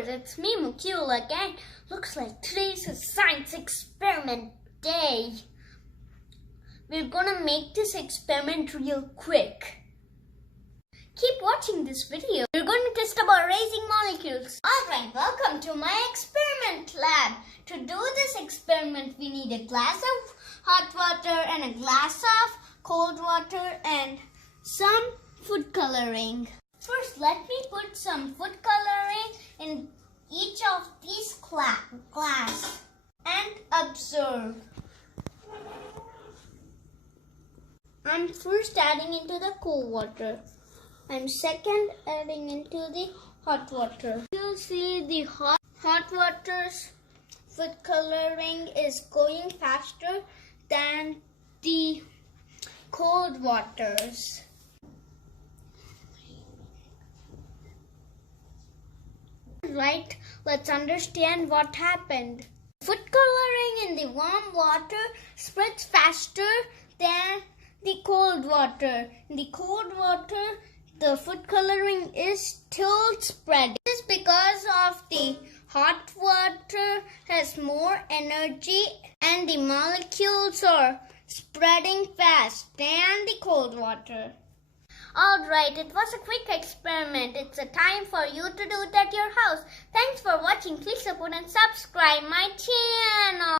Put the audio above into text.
viewers, it's me Mukil again. Looks like today's a science experiment day. We're gonna make this experiment real quick. Keep watching this video. We're going to test about raising molecules. Alright, welcome to my experiment lab. To do this experiment, we need a glass of hot water and a glass of cold water and some food coloring. First, let me put some food coloring in each of these glass and observe. I'm first adding into the cool water. I'm second adding into the hot water. You'll see the hot water's food coloring is going faster than the cold water's. Right, let's understand what happened. Food coloring in the warm water spreads faster than the cold water. In the cold water, the food coloring is still spreading. This is because of the hot water has more energy and the molecules are spreading fast than the cold water. Alright, it was a quick experiment. It's a time for you to do it at your house. Thanks for watching. Please support and subscribe my channel.